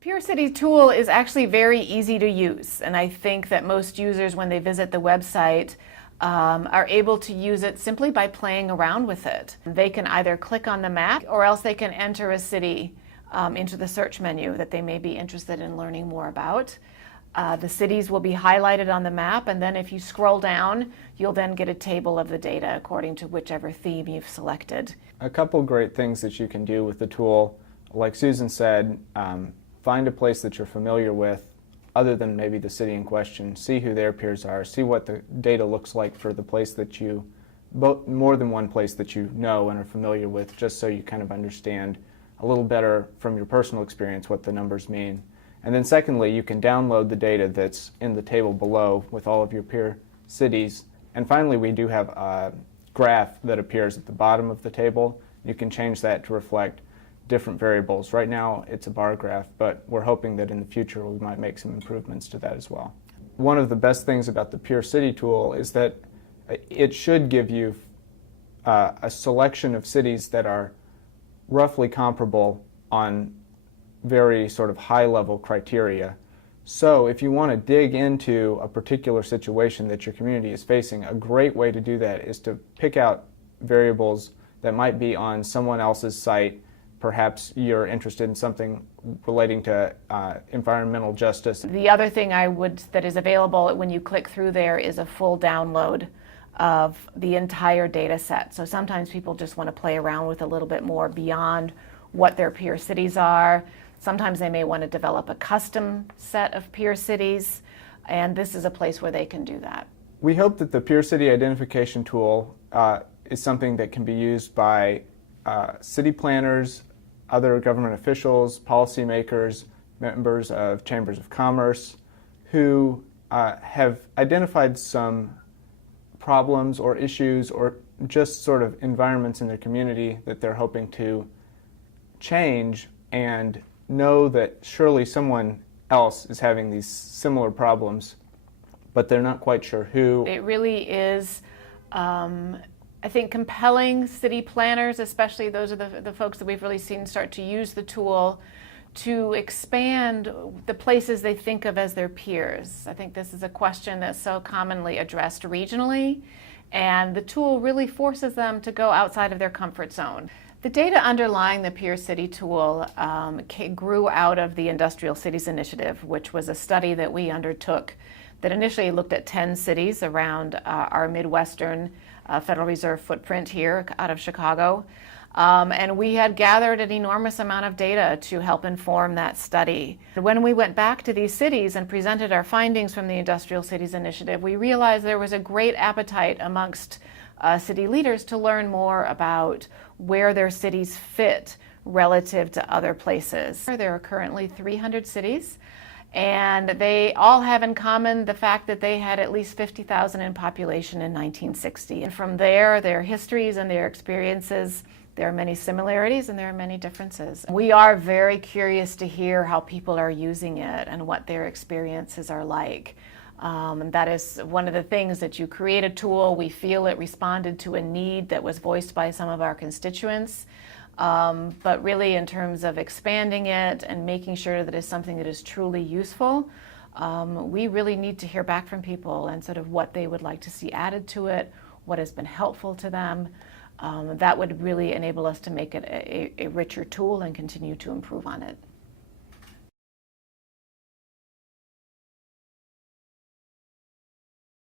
Peer City tool is actually very easy to use, and I think that most users, when they visit the website, are able to use it simply by playing around with it. They can either click on the map or else they can enter a city into the search menu that they may be interested in learning more about. The cities will be highlighted on the map, and then if you scroll down, you'll then get a table of the data according to whichever theme you've selected. A couple great things that you can do with the tool, like Susan said, find a place that you're familiar with other than maybe the city in question, see who their peers are, see what the data looks like for the place that you, more than one place that you know and are familiar with, just so you kind of understand a little better from your personal experience what the numbers mean. And then secondly, you can download the data that's in the table below with all of your peer cities. And finally, we do have a graph that appears at the bottom of the table. You can change that to reflect different variables. Right now it's a bar graph, but we're hoping that in the future we might make some improvements to that as well. One of the best things about the Peer City tool is that it should give you a selection of cities that are roughly comparable on very sort of high-level criteria. So if you want to dig into a particular situation that your community is facing, a great way to do that is to pick out variables that might be on someone else's site. Perhaps you're interested in something relating to environmental justice. The other thing that is available when you click through there is a full download of the entire data set. So sometimes people just want to play around with a little bit more beyond what their peer cities are. Sometimes they may want to develop a custom set of peer cities, and this is a place where they can do that. We hope that the Peer City Identification tool is something that can be used by city planners, other government officials, policymakers, members of chambers of commerce who have identified some problems or issues or just sort of environments in their community that they're hoping to change and know that surely someone else is having these similar problems, but they're not quite sure who. It really is I think compelling city planners, especially those are the folks that we've really seen start to use the tool to expand the places they think of as their peers. I think this is a question that's so commonly addressed regionally, and the tool really forces them to go outside of their comfort zone. The data underlying the Peer City tool grew out of the Industrial Cities Initiative, which was a study that we undertook that initially looked at 10 cities around our Midwestern Federal Reserve footprint here out of Chicago. And we had gathered an enormous amount of data to help inform that study. When we went back to these cities and presented our findings from the Industrial Cities Initiative, we realized there was a great appetite amongst city leaders to learn more about where their cities fit relative to other places. There are currently 300 cities, and they all have in common the fact that they had at least 50,000 in population in 1960. And from there, their histories and their experiences, there are many similarities and there are many differences. We are very curious to hear how people are using it and what their experiences are like. And that is one of the things that you create a tool. We feel it responded to a need that was voiced by some of our constituents. But really in terms of expanding it and making sure that it's something that is truly useful, we really need to hear back from people and sort of what they would like to see added to it, what has been helpful to them. That would really enable us to make it a richer tool and continue to improve on it.